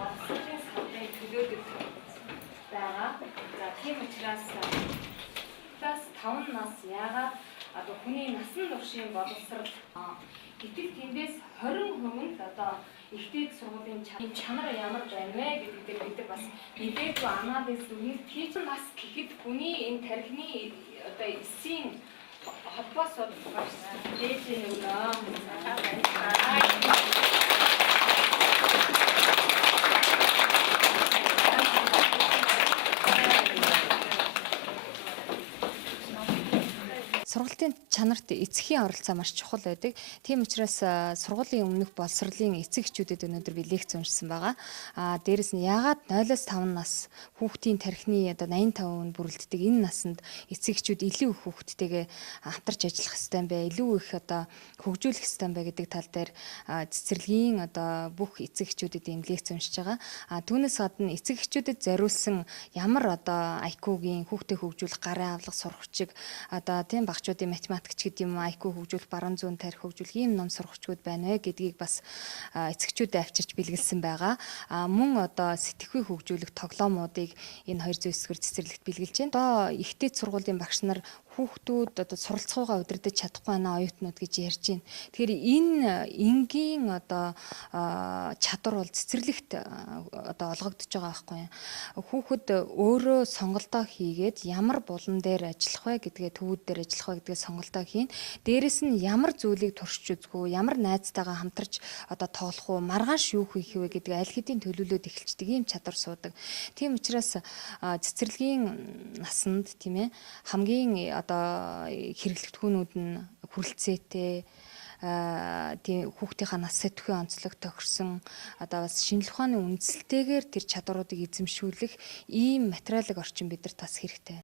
боловсролын салбарын төлөөдөд байгаа. За тийм учраас бас 5 нас яагаад одоо хүний насан туршийн боловсрол гэтэл тэндээс 20% нь одоо ихтэй сургуулийн чанар ямар байна вэ гэдэг дээр бид бас мэдээгүй анализ үйл хийж нас гэхэд хүний энэ тархины одоо эсийн холбоос бас дээж өгнө. Сургалтын чанарт эцгийн оролцоо маш чухал байдаг. Тийм учраас сургуулийн өмнөх боловсролын эцэг эхчүүдэд өнөөдөр би лекц уншсан байгаа. Дээрэс нь яагаад 0-5 нас хүүхдийн тархины одоо 85% бүрэлддэг энэ насанд эцэг эхчүүд илүү их хүүхдтэйгээ хамтарч ажиллах хэрэгтэй юм бэ? Илүү их одоо хөгжүүлэх хэрэгтэй юм бэ гэдэг тал дээр цэцэрлэгийн одоо бүх эцэг эхчүүдэд ийм лекц уншиж байгаа. Түүнээс гадна эцэг эхчүүдэд зориулсан ямар одоо IQ-гийн хүүхдээ хөгжүүлэх гарын авлага сургагчиг одоо тийм багчуудын математикч гэдэг юм IQ хөгжүүлэх баруун зүүн тарих хөгжүүлэх ийм ном сургагчид байна вэ гэдгийг бас эцэгчүүдэд авчирч бэлгэлсэн байгаа. Мөн одоо сэтгэхүй хөгжүүлэх тоглоомуудыг энэ 200 эсгэр цэцэрлэгт бэлгэлж байна. Одоо ихтэйд сургуулийн багш нар хүүхдүүд одоо суралцахуугаа удирдах чадахгүй байна оюутнууд гэж ярьж байна. Тэгэхээр энэ энгийн одоо чадвар бол цэцэрлэгт одоо олгогдож байгаа байхгүй юу. Хүүхэд өөрөө сонголтоо хийгээд ямар булан дээр ажиллах вэ гэдгээ төвүүд дээр ажиллах вэ гэдгээ сонголтоо хийн. Дээрэс нь ямар зүйлийг туршиж үзэх үү, ямар найзтайгаа хамтарч одоо тоглох уу, маргааш юу хийх вэ гэдгээ аль хэдийн төлөвлөөд эхэлждэг ийм чадвар суудаг. Тийм учраас цэцэрлэгийн насанд тийм ээ хамгийн одоо хэрэглэгдэхүүнүүд нь хүрэлцээтэй тийм хүүхдийнхаа нас сэтгэхүйн онцлог тохирсон одоо бас шинжлэх ухааны үндсэлтэйгээр тэр чадваруудыг эзэмшүүлэх ийм материалыг орчин бидэрт бас хэрэгтэй.